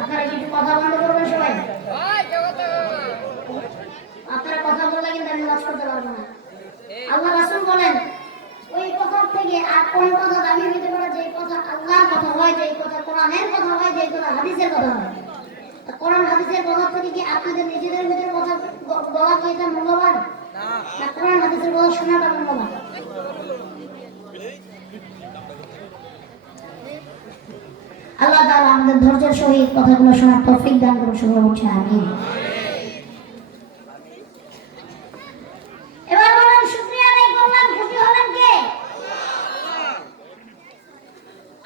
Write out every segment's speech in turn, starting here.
আপনারা কিছু কথা বন্ধ করবেন সবাই। আপনারা কথা বললে কিন্তু আমি লস করতে পারবো না। আল্লাহ রাসূল বলেন ওই কথা থেকে আর কোন কথা দাবি হইতে পারে যে কথা আল্লাহর কথা হয়, যে কথা কোরআনের কথা হয়, যে কথা হাদিসের কথা হয়। কোরআন হাদিসের কথা থেকে কি আপনাদের নিজেদের ভিতরে কথা বলা কি এটা মূল্যবান না কোরআন হাদিসের কথা শোনাটা মূল্যবান? আল্লাহ তাআলা আমাদের ধৈর্যের সহিত কথাগুলো শোনার তৌফিক দান করুন। সকলে বলছি আমিন। এবার বলেন শুকরিয়া আদায় করলাম, খুশি হলেন কে?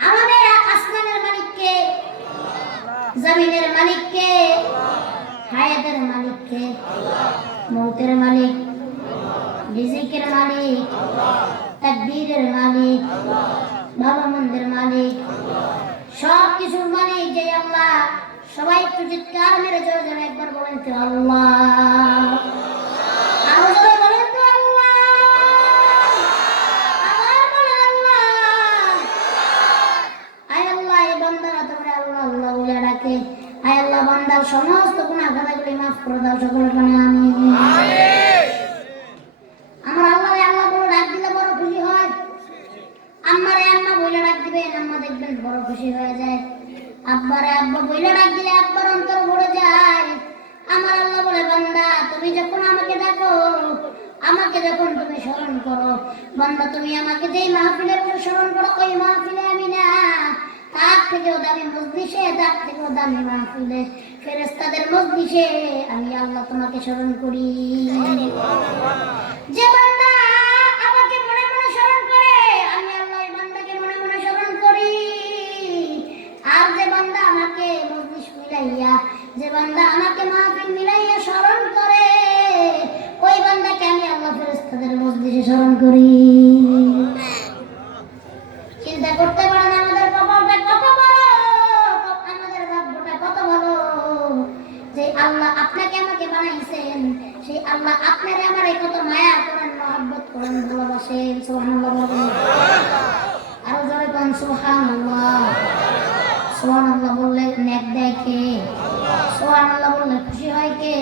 আমাদের আসমানের মালিক কে? জমিনের মালিক কে? হায়াতের মালিক কে? মৌতের মালিক, রিজিকের মালিক, তাকদীরের মালিক, ভালো মন্দের মালিক, সব কিছুর মালিক যে আল্লাহ। সবাই একটু চিৎকার মেরে জোরে জোরে একবার বলেন তো আল্লাহ। আরো জোরে বলেন তো আল্লাহ। আবার বলেন আল্লাহ। আয় আল্লাহ, এই বান্দারা তোমরা আল্লাহ আল্লাহ বলে ডাকে। আয় আল্লাহ, বান্দার সমস্ত গুনাহ খাতাগুলি মাফ করে দাও। সকলে বলেন আমিন। আমার আল্লাহ আল্লাহ বলে ডাক দিলে বড় খুশি হয়। আম্মারে আম্মা বলে ডাক দিবেন, আম্মা দেখবেন বড় খুশি হয়ে যায়। আব্বারে আব্বা বলে ডাক দিলে আব্বার অন্তর ভরে যায়। আমার আল্লাহ বলে বান্দা তুমি যখন আমাকে ডাকো, আমাকে যখন তুমি স্মরণ করো, বান্দা তুমি আমাকে যেই মাহফিলে স্মরণ করো, ওই মাহফিলে আমি না, তার থেকেও দামি মজলিসে, তার থেকেও দামি মাহফিলে, ফেরেশতাদের মজলিসে আমি আল্লাহ তোমাকে স্মরণ করি। যে বান্দা আমাকে মনে মনে স্মরণ করে, আমি আল্লাহ এই বান্দাকে মনে মনে স্মরণ করি। আর যে বান্দা আমাকে মজলিস মিলাইয়া, যে বান্দা আমাকে মাহফিল মিলাইয়া স্মরণ করে, ওই বান্দাকে আমি আল্লাহ ফেরেশতাদের মজলিসে স্মরণ করি। চিন্তা করতে পারেন আমাদের কপালটা কত বড়, আমাদের ভাগ্যটা কত ভালো যে আল্লাহ আপনাকে আমাকে বানাইছেন। সেই আল্লাহ আপনারে আমারে কত মায়া করেন, মহব্বত করেন, ভালোবাসেন। সুবহানাল্লাহ বলেন। আরো জোরে বলেন সুবহানাল্লাহ। সুবহানাল্লাহ বললে নেক দেয় কে? সুবহানাল্লাহ বললে খুশি হয় কে?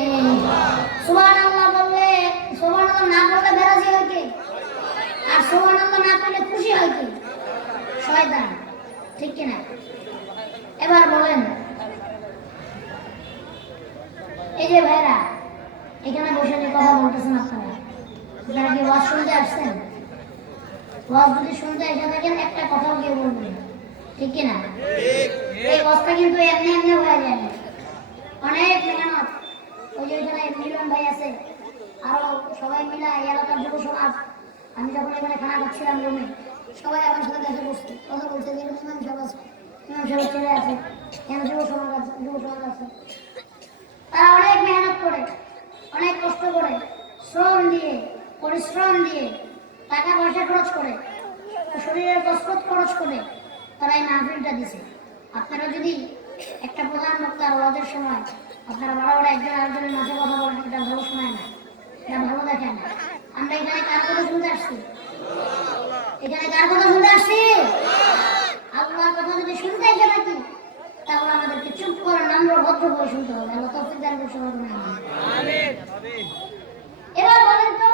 সুবহানাল্লাহ বললে, সুবহানাল্লাহ না বললে বেরাজি হয় কে? আর সুবহানাল্লাহ না বললে খুশি হয় কে? শয়তান। ঠিক কি না? এবার বলেন এই যে ভাইরা এখানে বসে যে কথা বলতেছেন, আপনারা কি ওয়াজ শুনতে আসছেন? ওয়াজ যদি শুনতে এসে থাকেন একটা কথাও কেউ বলবেন, ঠিক কি না? এই ওয়াজটা কিন্তু এমনি এমনি হয়ে যায় না, অনেক মেহনত। ওই যে এখানে মিলন ভাই আছে, আরো সবাই মিলে এলাকার যুব সমাজ। আমি যখন এখানে খানা খাচ্ছিলাম রুমে, সবাই আমার সাথে দেখে বসছে, কথা বলছে যে ইমাম সাহেব আছে, ইমাম সাহেব ছেলে আছে, এখানে যুব সমাজ আছে। তারা অনেক মেহনত করে, অনেক কষ্ট করে, শ্রম দিয়ে, পরিশ্রম দিয়ে, টাকা পয়সা খরচ করে, শরীরের কসরত খরচ করে তারা এই মাহফিলটা দিছে। আপনারা যদি একটা প্রধান বক্তার ওয়াজের সময় আপনারা বড় একজন আরেকজনের মাঝে কথা বলেন, এটা ভালো সময় না, এটা ভালো দেখেন না। আমরা এখানে কার কথা শুনতে আসছি? এখানে কার কথা শুনতে আসছি? আল্লাহর কথা যদি শুনতে এসে থাকি তাহলে আমাদেরকে চুপ করে নম্র ভদ্র করে শুনতে হবে। আল্লাহ তৌফিক দান করুন সবাইকে। আমিন। এবার বলেন তো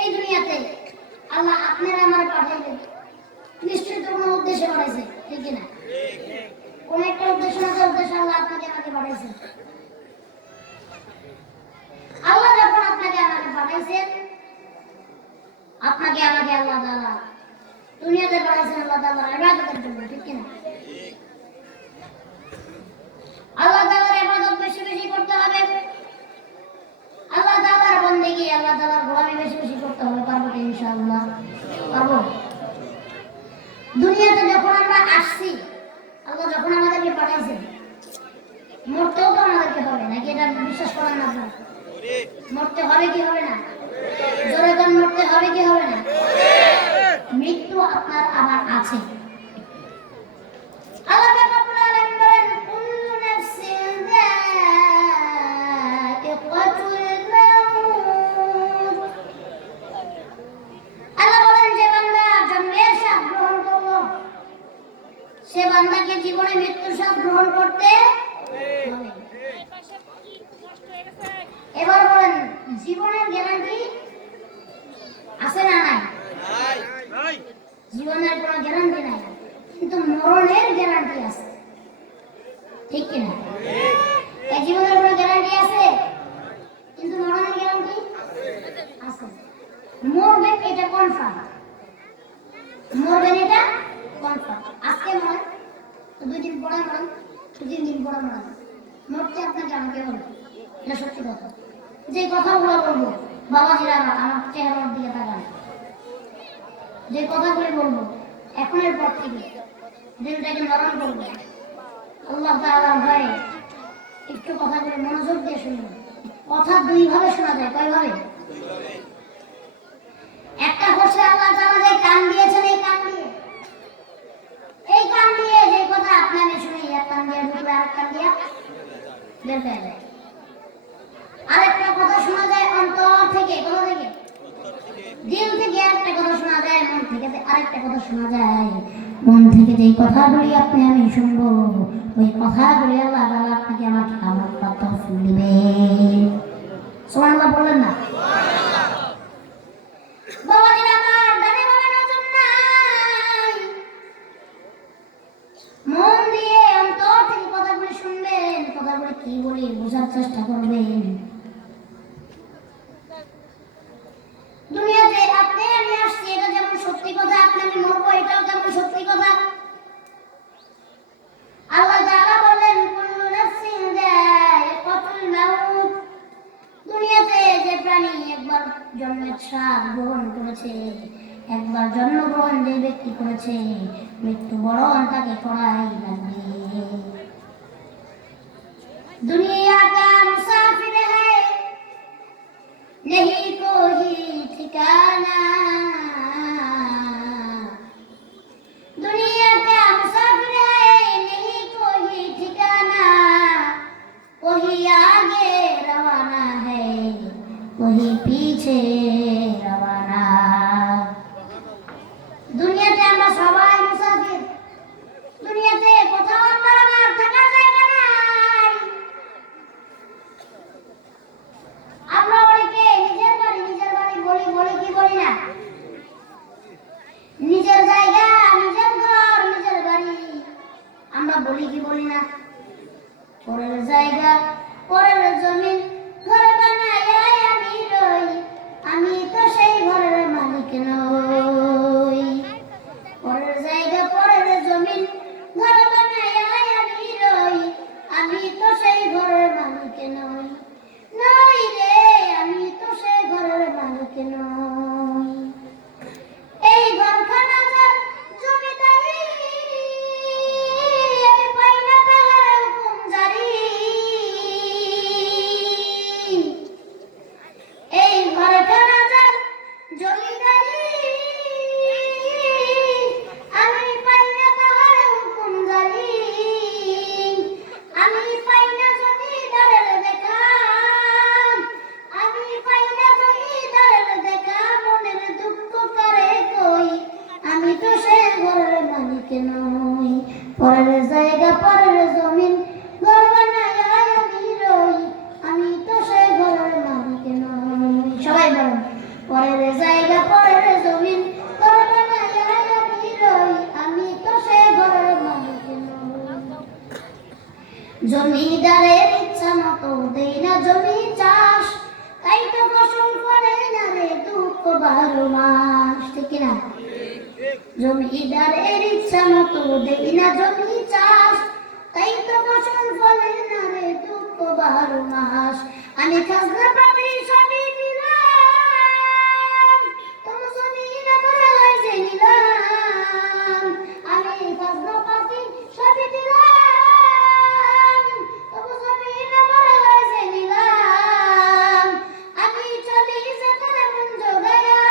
এই দুনিয়াতে আল্লাহ আপনারা আমার পাঠাইলেন নিশ্চয়ই তো কোনো উদ্দেশ্যে পাঠাইছে, ঠিক না? কোন একটা উদ্দেশ্য না, উদ্দেশ্য আল্লাহ আপনাকে আমাকে পাঠাইছেন। আল্লাহ যখন আপনাকে আমাকে পাঠাইছেন, আপনাকে আমাকে আল্লাহ তাআলা দুনিয়াতে পাঠাইছেন আল্লাহ তাআলার ইবাদতের জন্য, ঠিক না? আল্লাহ তাআলার ইবাদত বেশি বেশি করতে হবে, আল্লাহ তাআলার বন্দেগী, আল্লাহ তাআলার গোলামি বেশি বেশি করতে হবে। পারবো কি ইনশাআল্লাহ? পারবো। দুনিয়াতে যখন আমরা আসছি, আল্লাহ যখন আমাদেরকে পাঠাইছেন, মরতেও তো আমাদেরকে হবে, নাকি এটা বিশ্বাস করেন না আপনারা? মরতে হবে কি হবে না? জোরে গান মরতে হবে কি হবে না? মৃত্যু আপনার আবার আছে। আল্লাহ রাব্বুল আলামিন বলেন কুল্লু নাফসিন যায়িকাতুল মাউত। আল্লাহ বলেন যে বান্দা জন্মের স্বাদ গ্রহণ করলো, সে বান্দা তাকে জীবনে মৃত্যুর স্বাদ গ্রহণ করতে হবে। এবার বলেন, জীবনের গ্যারান্টি আছে না নাই? জীবনের কোনো গ্যারান্টি নাই, কিন্তু মরণের গ্যারান্টি আছে, ঠিক কিনা? এই জীবনের কোনো গ্যারান্টি আছে, কিন্তু মরণের গ্যারান্টি আছে। মরবেন এটা কনফার্ম, মরবেন এটা কনফার্ম। আজকে মরেন তো 2 দিন পরে মরেন, 3 দিন পরে মরেন, মরতে আপনাকে আমাকে বলবে, এটা সত্যি কথা। যে কথাগুলো বলবো, বাবাজিরা আমার চেহারার দিকে তাকান, যে কথাগুলি বলবো এখনের পর থেকে দিলটাকে নরম করবো। আল্লাহ তাআলার ভয়ে একটু কথাগুলি মনোযোগ দিয়ে শুনবেন। কথা 2 ভাবে শোনা যায়, কয় ভাবে? একটা হচ্ছে আল্লাহ তাআলা যে কান দিয়েছেন, এই কান দিয়ে যে কথা আপনি আমি শুনি, এক কান দিয়ে ঢুকলে আরেক কান দিয়ে বের হয়ে যায়। আরেকটা কথা শোনা যায় অন্তর থেকে, কোথা থেকে? দিল থেকে। একটা কথা শোনা যায় মন থেকে, আরেকটা কথা শোনা যায় মন থেকে। যেই কথাগুলি আপনি আমি শুনবো, ওই কথাগুলি আল্লাহ তাআলা আপনাকে আমাকে আমল করতে দিবে। সুবহানাল্লাহ বলেন না? বাবাজিরা আমার, ডানে বামে নজর নাই, মন দিয়ে অন্তর থেকে কথাগুলি শুনবেন, কথাগুলি কি বলি বোঝার চেষ্টা করবেন। দুনিয়াতে আপনি আমি আসছি, এটা যেমন সত্যি কথা, আপনি আমি মরবো এটাও যেমন সত্যি কথা। আল্লাহ তাআলা বলেন, কুল্লু নাফসিন যায়িকাতুল মাউত। দুনিয়াতে যে প্রাণী একবার জন্মের স্বাদ গ্রহণ করেছে, একবার জন্মগ্রহণ যে ব্যক্তি করেছে, মৃত্যুবরণ তাকে করাই লাগবে। দুনিয়া কা মুসাফির হ্যায়, नहीं कोई ठिकाना। दुनिया का मुसाफिर है, नहीं कोई ठिकाना। कोई आगे रवाना है, कोई पीछे रवाना। দুনিয়াতে আমরা সবাই মুসাফির। দুনিয়াতে কোথাও আমরা থাকার জায়গা নাই। আমরা অনেকে নিজের বাড়ি বলি কি বলি না? নিজের জায়গা, নিজের ঘর, নিজের বাড়ি আমরা বলি কি বলি না? পরের জায়গা, পরের জমিন, ঘর বানায় আমি রই, আমি তো সেই ঘরের মালিক নই। পরের জায়গা, পরের জমিন, ঘর বানায় আমি রই, আমি তো সেই ঘরের মালিক নই। নই রে, আমি তো সেই ঘরের মালিক নই। এই ঘরখানা যার জমিদারি, আমি পাই না তাহার হুকুম জারি। এই ঘরখানা যার জমিদারি, আমি পাই না তাহার হুকুম জারি। আমি পাই না জমিদারের দেখা, আমি পাই না জমিদারের দেখা, মনের দুঃখ করে কই, আমি তো সে ঘরের মালিক নই। পরের জায়গা, পরের জমিন, ঘর বানায় আমি রই, আমি তো সে ঘরের মালিক নই। সবাই বলেন, পরের জায়গা, পরের জমিন, ঘর বানায় আমি রই, আমি তো সে ঘরের মালিক নই। জমিদারের ইচ্ছা মতো দেই না জমি চাষ, তাই তো ফসল ফলে না রে দুঃখ 12 মাস, ঠিক না? জমিদারের ইচ্ছা মতো দেই না জমি চাষ, তাই তো ফসল ফলে না রে দুঃখ 12 মাস। আমি খাজনা পাতি সবই দিলাম, তবু জমিন করে হয়েছে নিলাম। আমি খাজনা পাতি সবই দিলাম, তবু জমিন করে হয়েছে নিলাম। আমি চলি যে তোরে মন জোগায়া,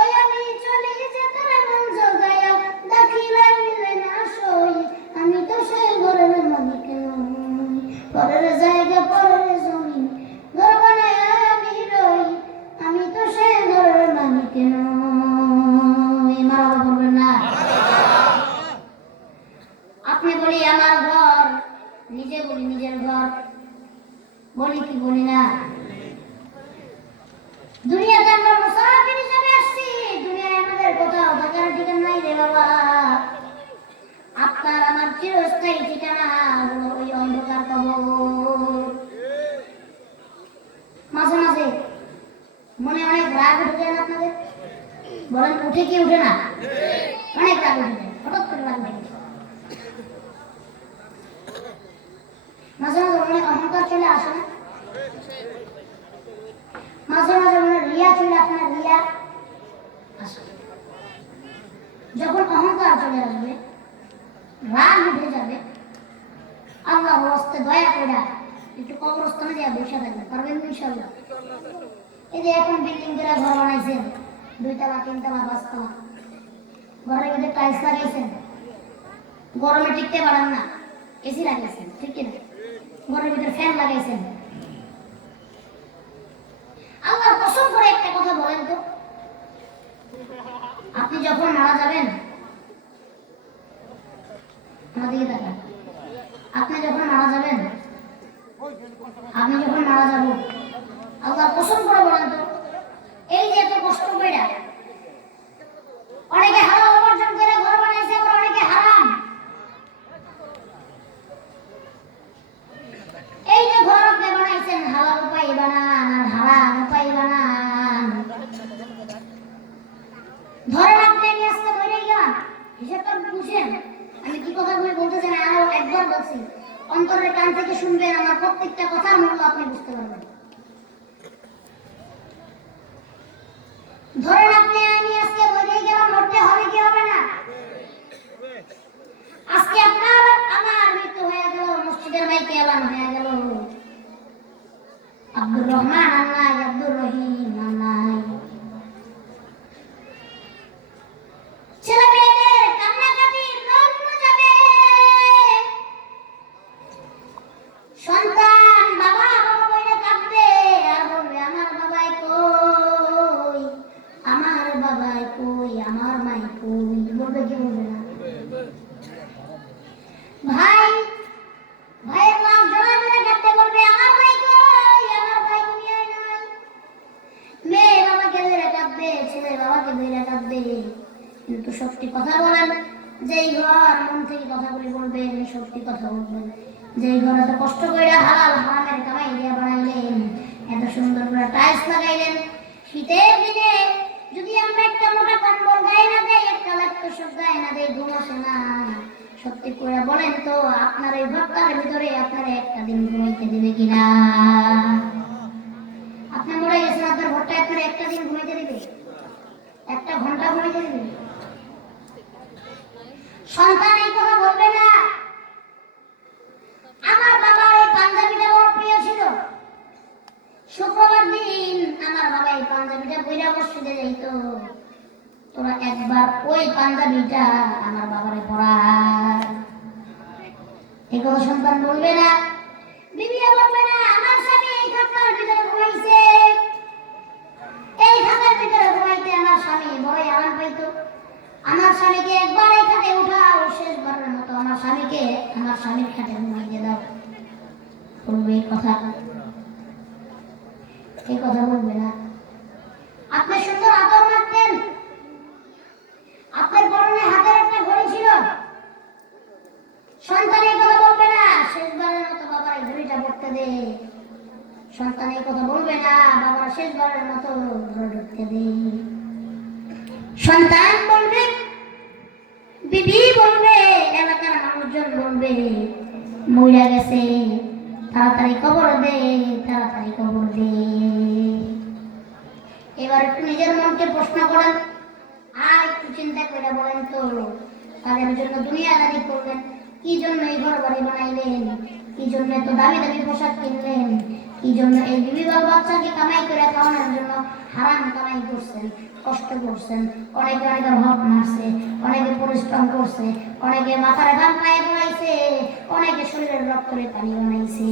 ওই আমি চলি যে তোরে মন জোগায়া, দেখিলে মিলে না সই, আমি তো সেই ঘরের মালিক নই। পরের জায়গা, পরের জমিন, ঘর বানায় আপনি বলি আমার ঘর, নিজে বলি নিজের ঘর, বলি কি বলি না? দুনিয়াতে আমরা মুসাফির হিসেবে আসছি, দুনিয়ায় আমাদের কোথাও থাকার ঠিকানা নাই রে বাবা। আপনার আমার চিরস্থায়ী ঠিকানা হলো ওই অন্ধকার কবর। মাঝে মাঝে মনে অনেক রাগ উঠে যায় না আপনাদের? বলেন উঠে কি উঠে না? অনেক রাগ উঠে যায়, হঠাৎ করে রাগ উঠে যায়। মাঝে মাঝে মনে অহংকার চলে আসে না? মাঝে মাঝে মনে রিয়া চলে, আপনার রিয়া আসে। যখন অহংকার চলে আসবে, রাগ উঠে যাবে, আল্লাহ হস্তে দয়া করে একটু কবরস্থানে যা বসে থাকবেন, পারবেন ইনশাআল্লাহ? এই যে এখন বিল্ডিং করে ঘর বানাইছেন, 2 তলা 3 তলা 5 তলা, ঘরের ভিতরে টাইলস লাগাইছেন, গরমে টিকতে পারেন না, এসি লাগাইছেন, ঠিক কিনা? ঘরের ভিতরে ফ্যান লাগাইছেন। আল্লাহর কসম করে একটা কথা বলেন তো, আপনি যখন মারা যাবেন, আমাদেরকে তাকান, আপনি যখন মারা যাবেন, আমি যখন মারা যাব, আল্লাহর কসম করে বলেন তো, এই যে এত কষ্ট করে অনেকে হালাল উপার্জন করে ঘর বানাইছে, আবার অনেকে হারাম। এই যে ঘর আপনি বানাইছেন, হালাল উপায় বানান আর হারাম উপায় বানান। ধরেন আপনি আমি আজকে বইরে গেলাম, হিসাবটা বুঝেন আমি কি কথা বলতে চাই, আরো একবার বলছি, অন্তরের কান থেকে শুনবেন, আমার প্রত্যেকটা কথার মূল্য আপনি বুঝতে পারবেন। ধরেন আপনি আমি আজকে বইরে গেলাম, মরতে হবে কি হবে না? আজকে আপনার আমার মৃত্যু হয়ে গেল, মসজিদের মাইকে এলান হয়ে গেল, আব্দুর রহমান আল্লাহ, আব্দুর রহিম আল্লাহ, ছেলে মেয়েদের কান্নাকাটি রোল যাবে, সন্তান বাবা বাবা বলে কাঁদবে আর বলবে আমার বাবাই কই, আমার বাবাই কই, আমার মাই কই, বলবে কি বলবে না? ভাই ভাইয়ের নাম জড়া ধরে কাঁদতে বলবে আমার ভাই কই, আমার ভাই দুনিয়ায় নাই। মেয়ে বাবাকে ধরে কাঁদবে, ছেলে বাবাকে ধরে কাঁদবে। কিন্তু সত্যি কথা বলেন, যেই ঘর মন থেকে কথাগুলি বলবেন, সত্যি কথা বলবেন, যেই ঘর এত কষ্ট করে হালাল হারামের কামাই দিয়ে বানাইলেন, এত সুন্দর করে টাইলস লাগাইলেন, শীতের দিনে যদি আমরা একটা মোটা কম্বল গায়ে না দেই, একটা ল্যাপটপ গায়ে না দেই, ঘুম আসে না। সত্যি করে বলেন তো, আপনার এই ঘরটার ভিতরে আপনার একটা দিন ঘুমাইতে দিবে কিনা? আপনি মরে গেছেন, আপনার ঘরটা আপনার একটা দিন ঘুমাইতে দিবে? একটা ঘন্টা ঘুমাইতে দিবে? সন্তান এই কথা বলবে না, আমার বাবার এই পাঞ্জাবিটা বড় প্রিয় ছিল, শুক্রবার দিন আমার বাবা এই পাঞ্জাবিটা পইরা মসজিদে যাইত, তোরা একবার ওই পাঞ্জাবিটা আমার বাবারে পরা। এই কথা সন্তান বলবে না, বিবিও বলবে না, আমার স্বামী এই খাতার ভিতরে ঘুমাইছে, এই খাতার ভিতরে ঘুমাইতে আমার স্বামী বড়ই আরাম পাইতো, আমার স্বামীকে একবার এই খাটে উঠাও, শেষবারের মতো আমার স্বামীকে আমার স্বামীর খাটে ঘুমাইতে দাও। বলবে এই কথা? এই কথা বলবে না। আপনি সুন্দর আদর মারতেন, আপনার পরনে হাতের একটা ঘড়ি ছিল, সন্তান এই কথা বলবে না, শেষবারের মতো বাবার ঘড়িটা পড়তে দে। সন্তান এই কথা বলবে না, বাবার শেষবারের মতো ঘরে ঢুকতে দে। সন্তান বলবে, বিবি বলবে, এলাকার মানুষজন বলবে মইরা গেছে, তাড়াতাড়ি কবর দে, তাড়াতাড়ি কবর দে। এবার একটু নিজের মনকে প্রশ্ন করেন, আর একটু চিন্তা করে বলেন তো, তাদের জন্য দুনিয়াদারি করলেন, কি জন্য এই ঘর বাড়ি বানাইলেন, কি জন্য এত দামি দামি পোশাক কিনলেন, কি জন্য এই বিবি বাচ্চাকে কামাই করে খাওয়ানোর জন্য হারাম কামাই করছেন, কষ্ট করছেন, অনেকে অনেকের হক মারছে, অনেকে পরিশ্রম করছে, অনেকে মাথার ঘাম পায়ে বানাইছে, অনেকে শরীরের রক্তরে পানি বানাইছে,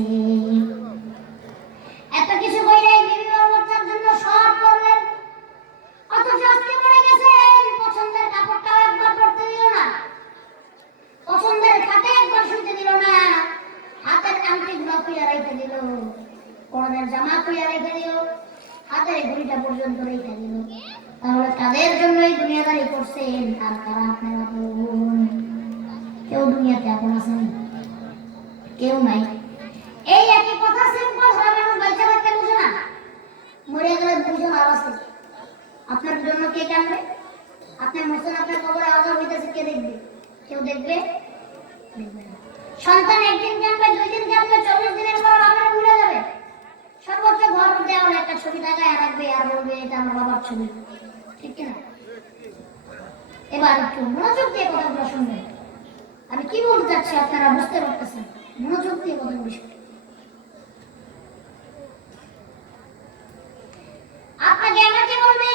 এত কিছু কইরা এই বিবি বাচ্চার জন্য সব করলেন, অথচ আজকে পড়ে গেছেন, পছন্দের কাপড়টাও একবার পরতে দিও না, পছন্দের খাটে খুইয়া রেখে দিল, পরনের জামা খুইয়া রেখে দিল, হাতের ঘড়িটা পর্যন্ত রেখে দিল। তাহলে তাদের জন্যই দুনিয়াদারি করছেন। আর তারা আপনার আপন? কেউ দুনিয়াতে আপন আছেন? কেউ নাই। এই একই কথা সিম্পল হয়, মানুষ বাচ্চা থাকতে বুঝে না, মরে গেলে দুজন আর আছে। আপনার জন্য কে কাঁদবে? আপনি মরছেন, আপনার কবরে আজাব হইতেছে, কে দেখবে? কেউ দেখবে? দেখবে না। সন্তান একদিন কাঁদবে, 2 দিন কাঁদবে, 24 দিনের পর আপনার ভুলে যাবে। সর্বোচ্চ ঘর দেওয়ার একটা ছবি লাগায় রাখবে আর বলবে এটা আমার বাবার ছবি, ঠিক কিনা? এবার একটু মনোযোগ দিয়ে কথাগুলো শুনবেন। আমি কি বলতে চাচ্ছি আপনারা বুঝতে পারতেছেন? মনোযোগ দিয়ে কথাগুলো শুনবেন। আপনাকে আমাকে বলবে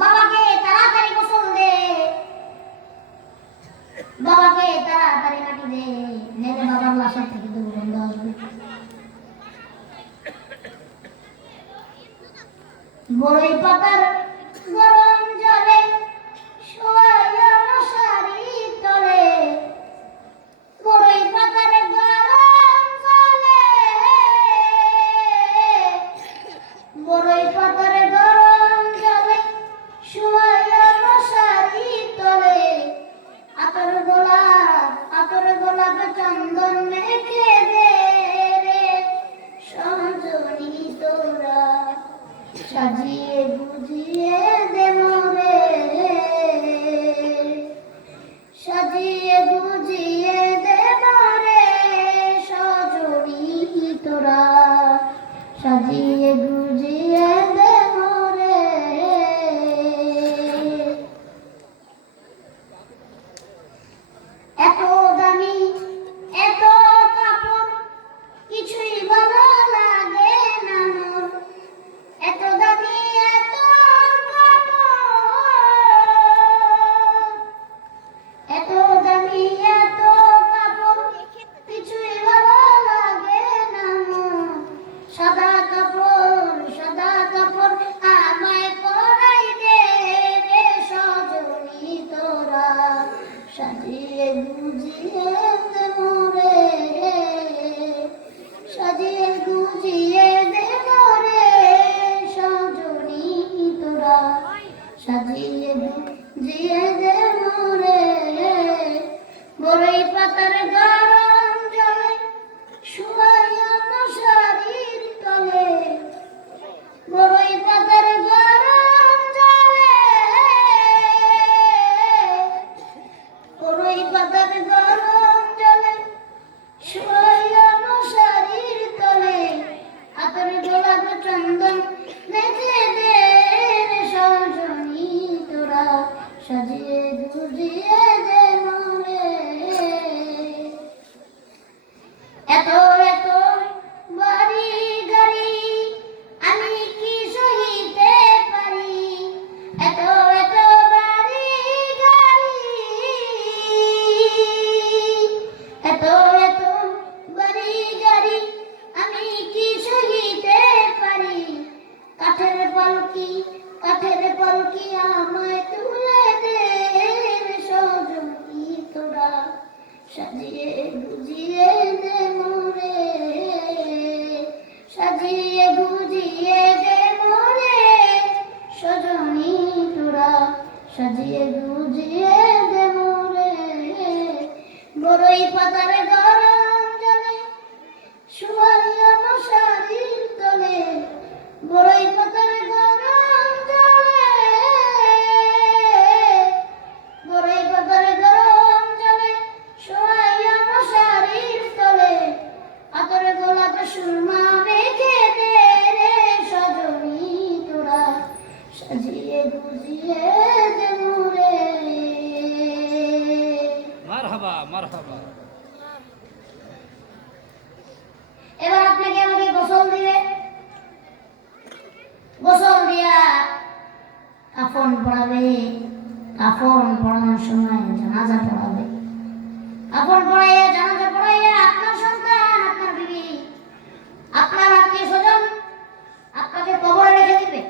বাবাকে তাড়াতাড়ি গোসল দে, বাবাকে তাড়াতাড়ি মাটি দে, নেলে বাবার লাশের থেকে দুর্গন্ধ আসবে। বড়ই পাতার গরম জলে শোয়াইয়া মশারি তলে, বড়ই পাতার গরম জলে, বড়ই পাতার গরম জলে শোয়াইয়া মশারি তলে, আতর গোলাপ চন্দন মেখে দে রে সজনী তোরা, সাজিয়ে গুজিয়ে দে মোরে, সাজিয়ে গুজিয়ে দে মোরে সজনী তোরা, সাজিয়ে গুজিয়ে দে মোরে। এত দামি এত কাপড় কিছুই ভালো লাগে না মোর, এত দামি এত কাপড়, এত দামি এত কাপড় কিছুই ভালো লাগে না মোর, সাদা কাপড় আমায় পরাই দে রে সজনী তোরা, সাজিয়ে গুজিয়ে দে মোরে, সাজিয়ে গুজিয়ে দে মোরে সজনী তোরা, সাজিয়ে গুজিয়ে দে মোরে। বড়ই পাতার গরম জলে শোয়াইয়া মশারির তলে, বড়ই পাতার গরম জলে, বড়ই পাতার গরম জলে শোয়াইয়া মশারির তলে, আতর গোলাপ চন্দন মেখে দে রে সজনী তোরা, সাজিয়ে গুজিয়ে দে মোরে। এত এত বাড়ি গাড়ি আমি কি সহিতে পারি, এত এত বাড়ি গাড়ি, এত এত বাড়ি গাড়ি আমি কি সহিতে পারি, কাঠের পালকি আমায় তুলে দে রে সজনী তোরা, সাজিয়ে গুজিয়ে দে মোরে, সাজিয়ে গুজিয়ে দে মোরে সজনী তোরা, সাজিয়ে গুজিয়ে দে মোরে। বড়ই পাতার গরম জলে শোয়াইয়া মশারির তলে, বড়ই পাতার গরম জলে, বড়ই পাতার গরম জলে শোয়াইয়া মশারির তলে, আতর গোলাপ সুরমা মেখে দে রে সজনী তোরা, সাজিয়ে গুজিয়ে দে মোরে। মারহাবা মারহাবা। এবার আপনাকে আমাকে গোসল দিবে, গোসল দিয়া কাফন পড়াবে, কাফন পড়ানোর সময় জানাজা পড়াবে, কাফন পড়াইয়া জানাজা পড়াইয়া আপনার সন্তান, আপনার বিবি, আপনার আত্মীয় স্বজন আপনাকে কবরে রেখে দিবে।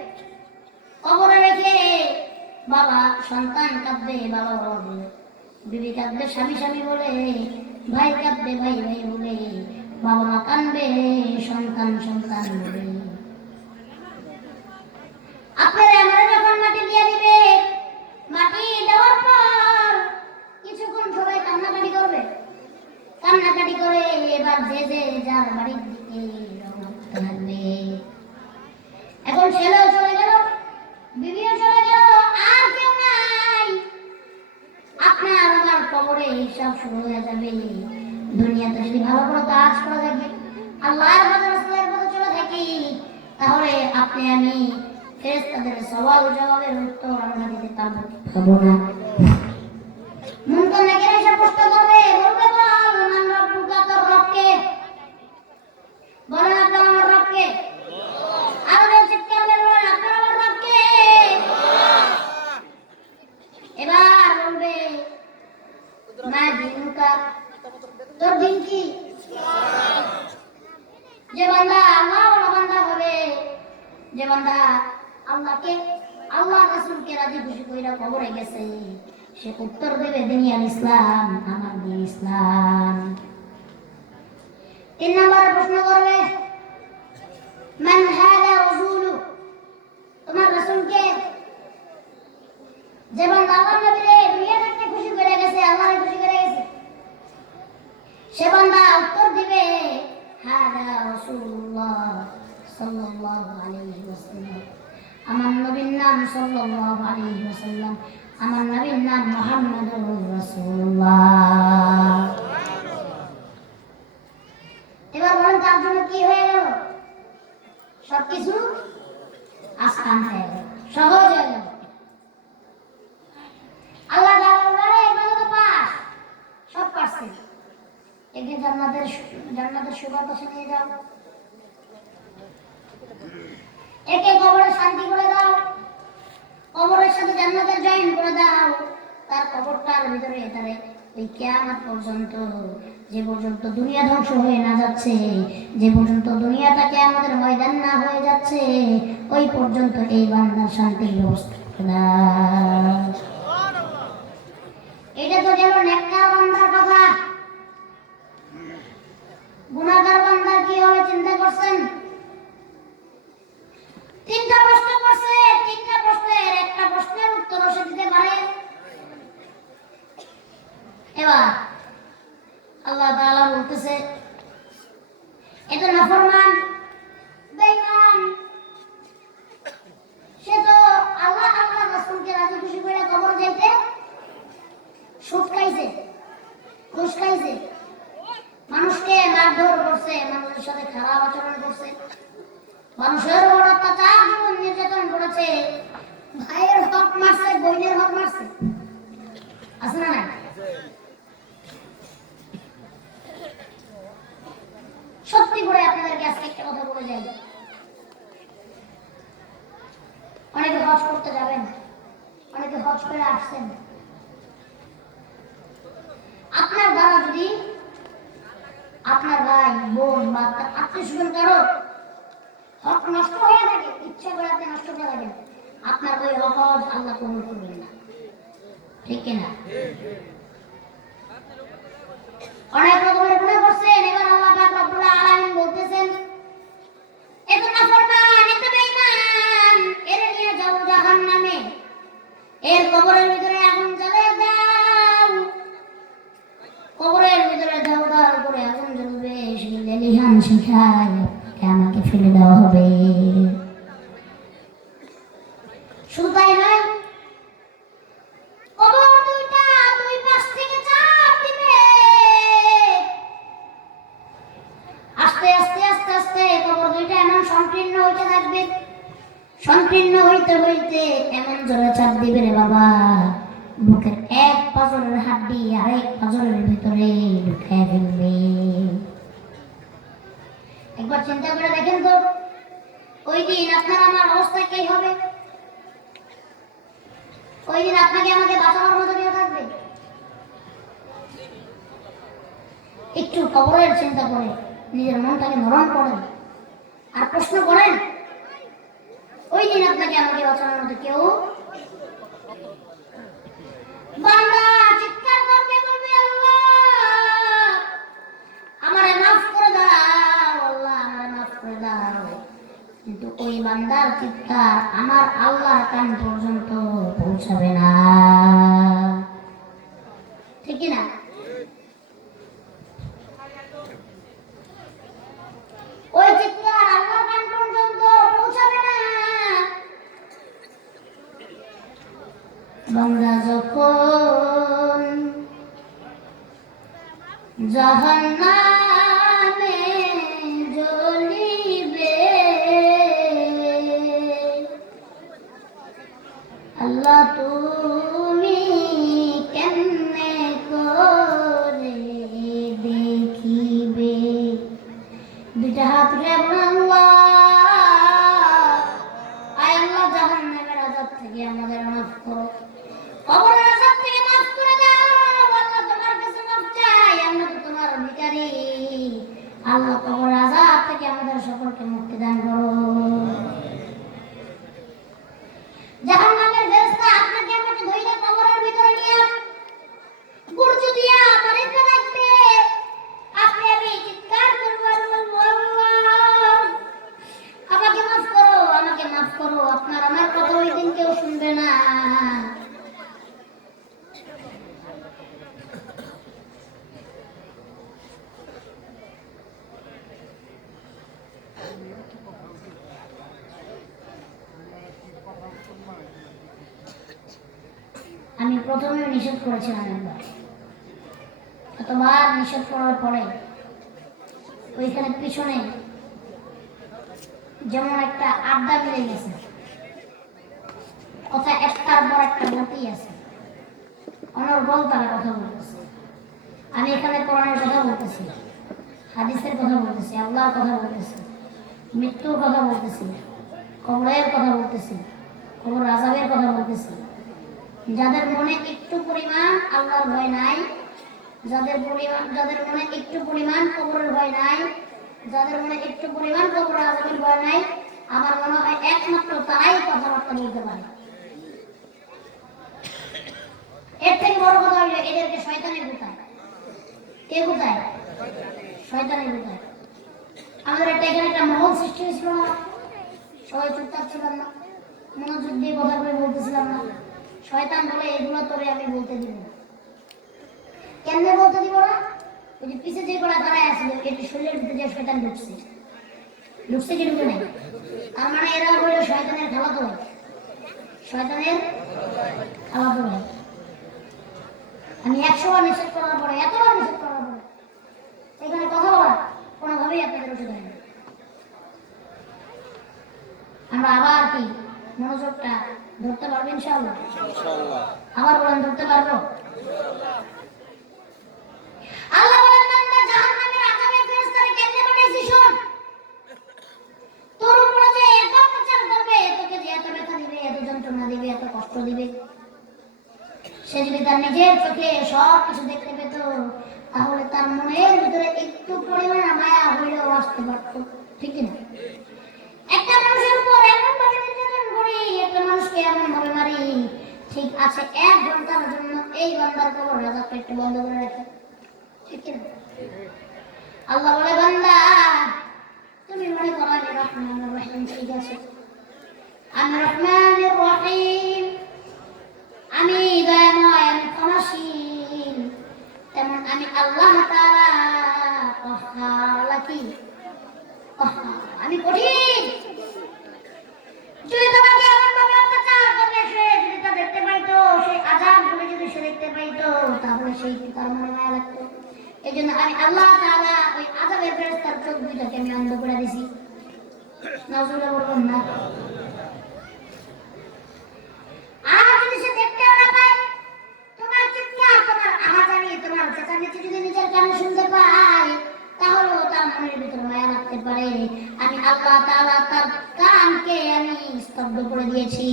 কবরে রেখে বাবা সন্তান কাঁদবে, বাবা বাবা বলে, বিবি কাঁদবে স্বামী স্বামী বলে, ভাই কাঁদবে ভাই ভাই বলে, বাবা মা কাঁদবে সন্তান সন্তান বলে। আপনারা আমরা যখন মাটি দিয়ে দিবে, মাটি দেওয়ার পর কিছুক্ষণ সবাই কান্নাকাটি করবে, কান্নাকাটি করে এবার যে যে যার বাড়ির দিকে রওনা করতে লাগবে। এখন ছেলেও চলে গেল, বিবিও চলে গেল, আর কেউ নাই। আপনার আমার কবরে হিসাব শুরু হয়ে যাবে। দুনিয়াতে যদি ভালো করে কাজ করে থাকি, আল্লাহর পথে রাসূলের পথে চলে থাকি, তাহলে আপনি আমি ফেরেশতাদের সওয়াল জবাবের উত্তর আমরা দিতে পারবো না। মুনকার নাকির এসে প্রশ্ন করবে, বলবে বল মান রব্বুকা, তোর রবকে বলেন। আপনার আমার রবকে আরো চিৎকার করে বলেন, আপনার আমার রবকে। এবার বলবে মা দিনুকা, তোর দিন কি? যে বান্দা আল্লাহ ওয়ালা বান্দা হবে, যে বান্দা আল্লাহকে আল্লাহ রাসূলকে রাজি খুশি কইরা কবরে গেছে, সে উত্তর দেবে দিনিয়াল ইসলাম, আমার দিন ইসলাম। 3 নম্বরে প্রশ্ন করবে মান হাদা রাসূলু, তোমার রাসূলকে? যে বান্দা আল্লাহর নবীরে দুনিয়া থেকে খুশি করে গেছে, আল্লাহকে খুশি করে গেছে, সে বান্দা উত্তর দিবে হাদা রাসূলুল্লাহ সাল্লাল্লাহু আলাইহি ওয়াসাল্লাম, আমার নবীর নাম সাল্লাল্লাহু আলাইহি ওয়াসাল্লাম, আমার নবীর নাম মুহাম্মাদুর রাসূলুল্লাহ। এবার বলেন তার জন্য কি হয়ে গেল? সবকিছু আসান হয়ে গেল, সহজ হয়ে গেল। আল্লাহ তাআলা এগুলো তো পাস, সব পারছে। একে জান্নাতের সুবাতাসে নিয়ে যাও, একে কবরে শান্তি করে দাও, কবরের সাথে জান্নাতের জয়েন করে দাও। তার কবরটার ভিতরে তারে ওই কিয়ামত পর্যন্ত, যে পর্যন্ত দুনিয়া ধ্বংস হয়ে না যাচ্ছে, যে পর্যন্ত দুনিয়াটাকে আমাদের ময়দান না হয়ে যাচ্ছে, ওই পর্যন্ত এই বান্দার শান্তির ব্যবস্থা করে দাও। এটা তো গেল নেককার বান্দার কথা। গুনাহগার বান্দার কি হবে চিন্তা করছেন? 3টা প্রশ্ন করছে, 3টা প্রশ্নের একটা প্রশ্নের উত্তর সে দিতে পারে। এবার আল্লাহ তাআলা বলতেছে, এত নাফরমান বেঈমান, সে তো আল্লাহ রাসূলকে রাজি খুশি করে কবর যাইতে সুদ খাইছে, ঘুষ খাইছে, মানুষকে মারধর করছে, মানুষের সাথে খারাপ আচরণ করছে, মানুষের উপর অত্যাচার জীবন নির্যাতন করেছে, ভাইয়ের হক মারছে, বোনের হক মারছে, আছে না নাই? সত্যি করে আপনাদেরকে আজকে একটা কথা বলে যাই, অনেকে হজ করতে যাবেন, অনেকে হজ করে আসছেন, আপনার দ্বারা যদি আপনার ভাই বোন বা আত্মীয় স্বজন কারো হক নষ্ট হয়ে থাকে, ইচ্ছা করে আপনি নষ্ট করে থাকেন, আপনার ওই হক আল্লাহ কবুল করবেন না, ঠিক কিনা? অনেক রকমের গুনাহ করছেন, এবার আল্লাহ পাক রব্বুল আলামিন বলতেছেন, এত নাফরমান, এত বেঈমান, এর নিয়ে যাও জাহান্নামে, এর কবরের ভিতরে আগুন জ্বালিয়ে দাও, কবরের ভিতরে দাও দাও করে আগুন জ্বলবে, সেই লেলিহান শিখায় আমাকে ফেলে দেওয়া হবে। শুধু তাই নয়, কবর দুইটা দুই পাশ থেকে চাপ দিবে, আস্তে আস্তে আস্তে আস্তে কবর দুইটা এমন সংকীর্ণ হইতে থাকবে, সংকীর্ণ হইতে হইতে এমন জোরে চাপ দিবে রে বাবা, বুকের এক পাঁজরের হাড্ডি আরেক পাঁজরের ভিতরে ঢুকায় ফেলবে। একবার চিন্তা করে দেখেন তো, ওই দিন আপনার আমার অবস্থা কি হবে? ওই দিন আপনাকে আমাকে বাঁচানোর মতো কেউ থাকবে? একটু কবরের চিন্তা করে নিজের মনটাকে নরম করেন আর প্রশ্ন করেন, ওই দিন আপনাকে আমাকে বাঁচানোর মতো কেউ? বান্দা চিৎকার করবে, বলবে আল্লাহ বান্দার চিৎকার আমার আল্লাহর কান পর্যন্ত পৌঁছাবে না, ঠিক কি না? ওই চিৎকার আল্লাহর কান পর্যন্ত পৌঁছাবে না। বান্দা যখন জাহান্নামে জ্বলিবে, আল্লাহ তুমি কেমনে করে দেখিবে। দুইটা হাত উঠে আল্লাহ, আয় আল্লাহ জাহান্নামের আযাব থেকে আমাদের মাফ করো, কবরের আযাব থেকে মাফ করে দাও। আল্লাহ তোমার কাছে মাফ চাই, আমরা তো তোমার ভিখারি। আল্লাহ কবরের আযাব থেকে আমাদের সকলকে মুক্তি দান করো। জাহান্নামের ফেরেশতা আপনাকে আমাকে ধইরা কবরের ভিতরে নিয়ে গুরজু দিয়া বাড়িতে রাখবে। আপনি আমি চিৎকার করব, আল্লাহ আমাকে মাফ করো, আমাকে মাফ করো। আপনার আমার কথা ওই দিন কেউ শুনবে না। আমি প্রথমে নিষেধ করেছিলাম একবার, এতবার নিষেধ করার পরে ওইখানে পিছনে যেমন একটা আড্ডা মিলে গেছে, কথা একটার পর একটা বলতেই আছে, অনর্গল তারা কথা বলতেছে। আমি এখানে কোরআনের কথা বলতেছি, হাদিসের কথা বলতেছি, আল্লাহর কথা বলতেছি, মৃত্যুর কথা বলতেছি, কবরের কথা বলতেছি, কবর আযাবের কথা বলতেছি। যাদের মনে একটু পরিমাণ আল্লাহর ভয় নাই, যাদের মনে একটু পরিমাণ কবরের ভয় নাই, যাদের মনে একটু পরিমাণ কবর আযাবের ভয় নাই, আমার মনে হয় একমাত্র তারাই কথাবার্তা বলতে পারে। এর থেকে বড় কথা হলো এদেরকে শয়তানের গুতায়। কে গুতায়? শয়তানের গুতায়। আমাদের এখানে একটা মহল সৃষ্টি হয়েছিল না, সবাই চুপচাপ ছিলাম না, মনোযোগ দিয়ে কথা বলে বলতেছিলাম না। শয়তান বলে এগুলো তোরে আমি বলতে দিব না। কেমনে বলতে দিব না? ওই যে পিছে যে করা দাঁড়ায় আসছিল, একটু শরীরের ভিতরে যে শয়তান ঢুকছে কি ঢুকে নাই? তার মানে এরা হলো শয়তানের খালাতো ভাই, শয়তানের খালাতো ভাই। আমি 100 বার নিষেধ করার পরে, এতবার নিষেধ করার পরে এখানে কথা বলা কোনোভাবেই আপনাদের উচিত হয় না। আমরা আবার কি মনোযোগটা ধরতে পারবো ইনশাআল্লাহ? আবার বলেন, ধরতে পারবো? আল্লাহ বলেন, বান্দা জাহান্নামের আযাবের ফেরেশতারা কেমনে বানাইছি শোন। তোর উপরে যে এত অত্যাচার করবে, তোকে যে এত ব্যথা দিবে, এত যন্ত্রণা দিবে, এত কষ্ট দিবে, সে যদি তার নিজের চোখে সব কিছু দেখতে পেত, তাহলে তার মনের ভিতরে একটু পরিমাণ মায়া হইলেও আসতে পারত, ঠিক না? একটা মানুষের উপর এমন ভাবে নির্যাতন করি, একটা মানুষকে এমন ভাবে মারি, ঠিক আছে 1 ঘন্টার জন্য এই বান্দার কবর আযাবটা একটু বন্ধ করে রাখে, ঠিক না? আল্লাহ বলে, বান্দা তুমি মনে করো আমি রহমানুর রহিম, ঠিক আছে, আমি রহমানুর রহিম, আমি দয়াময়, আমি ক্ষমাশীল, তেমন আমি আল্লাহ তাআলা কি আমি কঠিন। যদি তোমাকে এমন ভাবে অত্যাচার করবে, সে যদি তা দেখতে পাইতো, সেই আযাবগুলো যদি সে দেখতে পাইতো, তাহলে সেই তার মনে মায়া লাগতো। এই জন্য আমি আল্লাহ তাআলা ওই আযাবের ফেরেশতার চোখ দুইটাকে আমি অন্ধ করে দিছি। নাউজুবিল্লাহ বলবেন না? আর যদি সে দেখতে না পায়, তোমার চিৎকার, তোমার আওয়াজ, তোমার চেঁচামেচি যদি নিজের কানে শুনতে পায়, তাহলে তার মনের ভিতরে মায়া লাগতে পারে। আমি আল্লাহ তাআলা তার কানকে আমি স্তব্ধ করে দিয়েছি।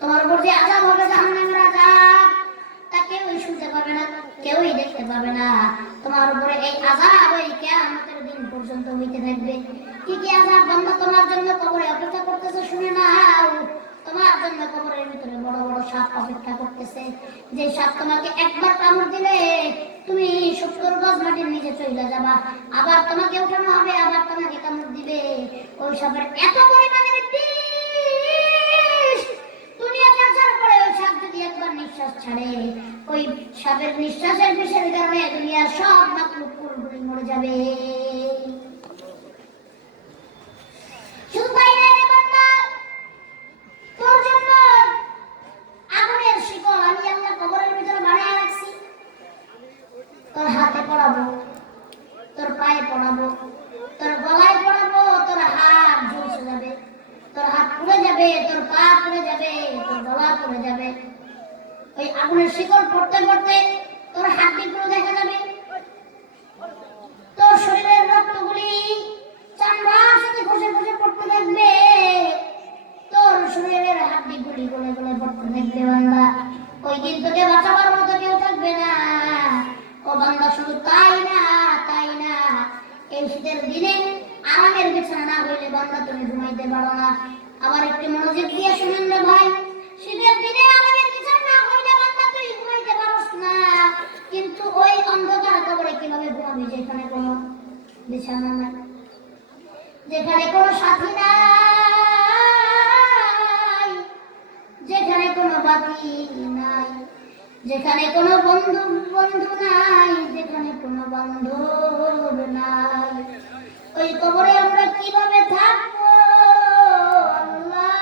তোমার উপর যে আযাব হবে, জাহান্নামের আযাব, তা কেউই শুনতে পাবে না, কেউই দেখতে পাবে না। তোমার উপরে এই আযাব ওই কিয়ামতের দিন পর্যন্ত হইতে থাকবে। কি কি আযাব বান্দা তোমার জন্য কবরে অপেক্ষা করতেছে শুনে নাও। তোমার জন্য কবরের ভিতরে বড় বড় সাপ অপেক্ষা করতেছে, যে সাপ তোমাকে একবার কামড় দিলে তুমি 70 গজ মাটির নিচে চলে যাবা, আবার তোমাকে উঠানো হবে, আবার তোমাকে কামড় দিবে। ওই সাপের এত পরিমাণের বিষ, দুনিয়াতে আসার পরে ওই সাপ যদি একবার নিঃশ্বাস ছাড়ে, ওই সাপের নিঃশ্বাসের বিষের কারণে দুনিয়ার সব মাকলুক পুরোপুরি মরে যাবে। শুধু তাই না রে বান্দা, তোর জন্য আগুনের শিকল আমি আল্লাহ কবরের ভিতরে বানিয়ে রাখছি। তোর হাতে পড়াবো, তোর পায়ে পড়াবো, তোর গলায় পড়াবো, তোর হাত ঝলসে যাবে, তোর হাত পুড়ে যাবে, তোর পা পুড়ে যাবে, তোর গলা পুড়ে যাবে। ওই আগুনের শিকল পড়তে পড়তে তোর হাড্ডিগুলো দেখা যাবে, তোর শরীরের রক্তগুলি চামড়ার সাথে ঘষে ঘষে পড়তে থাকবে, তোর শরীরের হাড্ডিগুলি গলে গলে পড়তে থাকবে। বান্দা, ওই দিন তোকে বাঁচাবার মতো কেউ থাকবে না। ও বান্দা, শুধু তাই না, এই শীতের দিনে আরামের বিছানা না হইলে বান্দা তুমি ঘুমাইতে পারো না। আবার একটু মনোযোগ দিয়ে শুনেন রে ভাই, শীতের দিনে আরামের বিছানা না হইলে বান্দা তুই ঘুমাইতে পারোস না। কিন্তু ওই অন্ধকার কবরে কিভাবে ঘুমাবি, যেখানে কোনো বিছানা নাই, যেখানে কোনো সাথী নাই, যেখানে কোনো বাতি নাই, যেখানে কোনো বন্ধু নাই, যেখানে কোনো বান্ধব নাই, ওই কবরে আমরা কিভাবে থাকবো? আল্লাহ,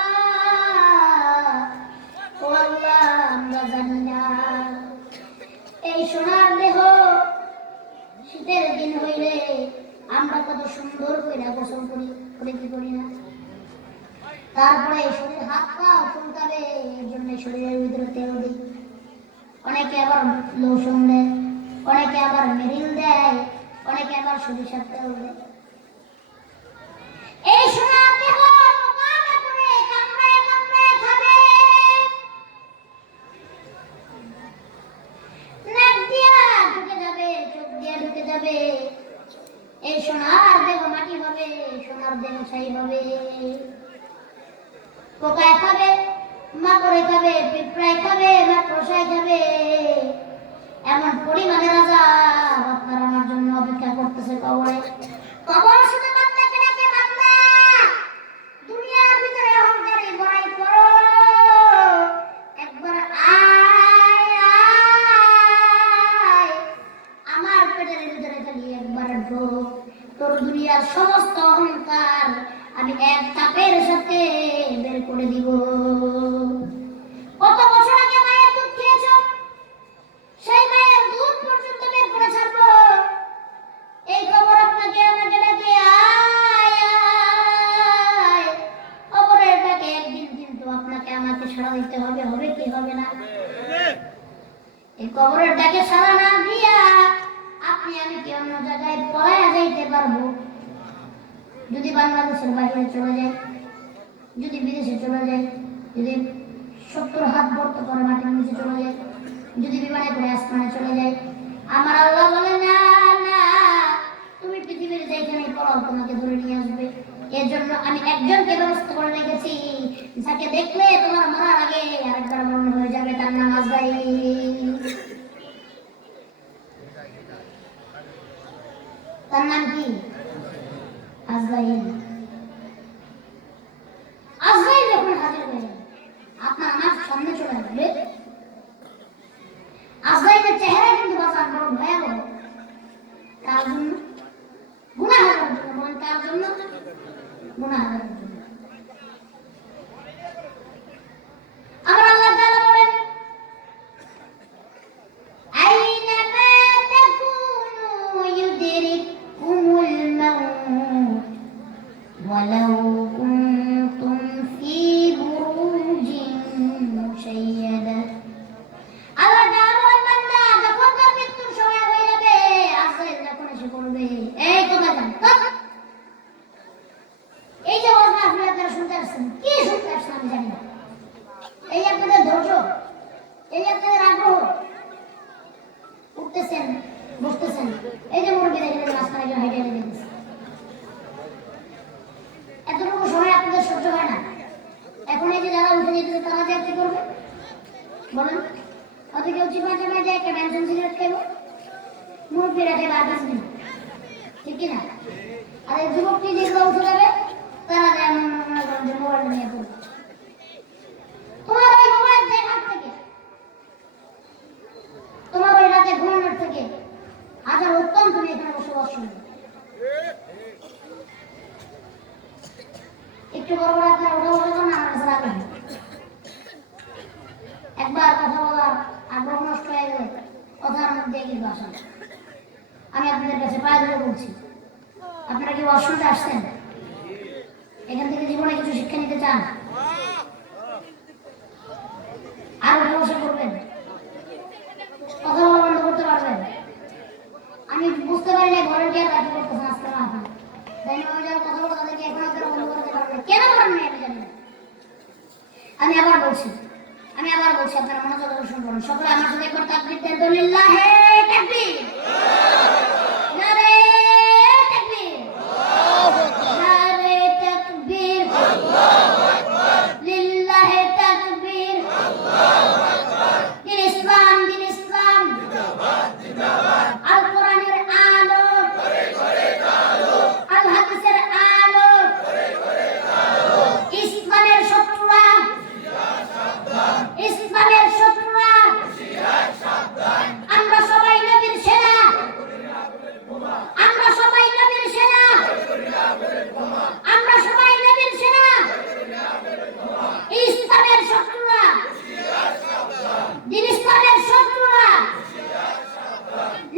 ও আল্লাহ, আমরা জানি না। এই সোনার দেহ শীতের দিন হইলে আমরা কত সুন্দর করে গোসল করি, করে কি করি না? তারপরে শরীর হাত পা চুলকাবে, এর জন্য শরীরের ভিতরে তেল দিই। অনেকে আবার লোশন দেয়, অনেকে আবার মেরিল দেয়, অনেকে আবার সরিষার তেল দেয়। এই সোনার দেহ পোকা করে কামড়ায় কামড়ায় খাবে, নাক দিয়া ঢুকে যাবে, চোখ দিয়া ঢুকে যাবে। এই সোনার দেহ মাটি হবে, সোনার দেহ ছাই হবে। পোকায় খাবে, মাকড়ে খাবে, পিঁপড়ায় খাবে, মাকড়সায় খাবে। এমন পরিমাণের আযাব আপনার আমার জন্য অপেক্ষা করতেছে কবরে। কবর শুধু বান্দাকে ডাকে, বান্দা দুনিয়ার ভিতরে অহংকারে বড়াই করো, একবার আয় আয় আমার পেটের ভিতরে খালি একবার ঢোক, তোর দুনিয়ার সমস্ত অহংকার আমি এক চাপের সাথে বের করে দিব। কত বছর আগে মায়ের দুধ খেয়েছো, সেই মায়ের দুধ পর্যন্ত বের করে ছাড়বো। এই খবর আপনাকে আমাকে ডাকে, আয় আয়। খবরের ডাকে একদিন কিন্তু আপনাকে আমাকে সাড়া দিতে হবে, হবে কি হবে না? এই খবরের ডাকে সাড়া না দিয়া আপনি আমি কি অন্য জায়গায় পলায়া যাইতে পারবো? যদি বাংলাদেশের বাইরে চলে যায়, যদি বিদেশে চলে যায়, যদি 70 হাত বর্ত করে মাটির নিচে চলে যায়, যদি বিমানে করে আসমানে চলে যায়, আমার আল্লাহ বলে না না, তুমি পৃথিবীর যেখানে পড়াও তোমাকে ধরে নিয়ে আসবে। এর জন্য আমি একজনকে ব্যবস্থা করে রেখেছি, যাকে দেখলে তোমার মরার আগে আরেকবার মনে হয়ে যাবে, তার নাম আজরাইল। তার নাম কি? আজরাইল। আজরাইল যখন হাজির হয়ে যাবে, আপনার আমার সামনে চলে আসবে, আজরাইলের চেহারা কিন্তু বাজার বড় ভয়াবহ। কার জন্য? গুনাহগারের জন্য। বলেন কার জন্য? গুনাহগারের জন্য। আমার আল্লাহ তাআলা বলেন, আইনামা তাকুনু ইউদরিকুমুল মাউত ওয়ালাউ কুনতুম ফি বুরুজিন মুশাইয়াদা। আল্লাহ তাআলা বলেন, বান্দা যখন তোর মৃত্যুর সময় হয়ে যাবে, আজরাইল যখন এসে পড়বে, এই কথা জান, এই যে ওয়াজ মাহফিল আপনারা শুনতে আসছেন, কি শুনতে আসছেন আমি জানি না। এই আপনাদের ধৈর্য, এই আপনাদের আগ্রহ, উঠতেছেন বসতেছেন, এই যে মুরগি দেখেন রাস্তায় গিয়ে হেঁটে হেঁটে যেতেছে, এতটুকু সময় আপনাদের সহ্য হয় না। এখন এই যে যারা উঠে যেতেছে তারা যে কি করবে বলেন? হয়তো কেউ চিপা চাপায় যায় একটা ম্যানশন সিগারেট খাইব, মুরগি টুপি রেখে বাদিস নেই, ঠিক কি না? আর এই যুবকটি যেগুলো উঠে যাবে তারা যেমন মনে করেন যে মোবাইল নিয়ে পড়বে। তোমার ওই মোবাইল দেখার থেকে, তোমার ওই রাতে ঘুমানোর থেকে হাজার উত্তম তুমি এখানে বসবাস শুনবে। একটু বড় বড় আপনার ওঠা বসে করেন, আমার কাছে রাখবেন। একবার কথা বলার আগ্রহ নষ্ট হয়ে গেলে কথার মধ্যে কিন্তু আসেন। আমি আপনাদের কাছে পায়ে ধরে বলছি, আপনারা কি ওয়াজ শুনতে আসছেন? এখান থেকে জীবনে কিছু শিক্ষা নিতে চান? আর ব্যবসা করবেন, কথা বলা বন্ধ করতে পারবেন? আমি বুঝতে পারলে ভলেন্টিয়ার কাজ করতেছেন আজকে না আপনি তাই আমি যারা কথা বলবো তাদেরকে এখন আপনারা বন্ধ করতে পারবেন কেন পারেন না? আমি জানি না। আমি আবার বলছি আপনারা মনোযোগ দিয়ে শুনবেন। সকলে আমার সাথে একবার তাকবীর দেন তো, লিল্লাহে তাকবীর, নারে তাকবীর, নারে তাকবীর, আল্লাহু আকবার, লিল্লাহে তাকবীর, আল্লাহু আকবার। দিন ইসলাম জিন্দাবাদ জিন্দাবাদ। আল কোরআনের আলো ঘরে ঘরে আলো, আল হাদিসের আলো ঘরে ঘরে আলো। ইসলামের শত্রুরা সাবধান, ইসলামের শত্রুরা সাবধান। আমরা সবাই নবীর সেনা, আমরা সবাই নবীর সেনা, আমরা সবাই নবীর সেনা। ইসলামের শত্রুরা, দিন ইসলামের শত্রুরা,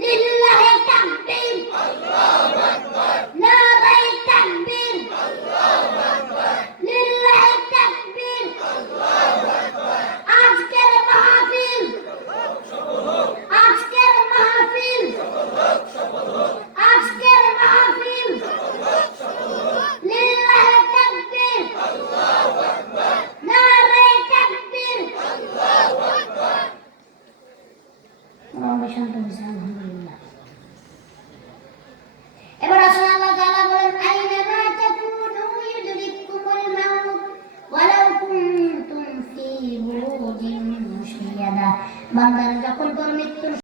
লিল্লাহে তাকবীর, আল্লাহু আকবার, নারে তাকবীর, আল্লাহু আকবার, লিল্লাহে তাকবীর, আল্লাহু আকবার। আজকের মাহফিল, আজকের মাহফিল, আজকের মাহফিল, লিল্লাহে তাকবীর, আল্লাহু আকবার, নারে তাকবীর, আল্লাহু আকবার। আমরা শান্ত হয়েছি আলহামদুলিল্লাহ। এবার আসুন আল্লাহ তাআলা বলেন, আইনামা তাকুনু ইউদরিকুমুল মাউত ওয়ালাউ কুনতুম ফি বুরুজিন মুশাইয়াদা। বান্দারা যখন তোর মৃত্যুর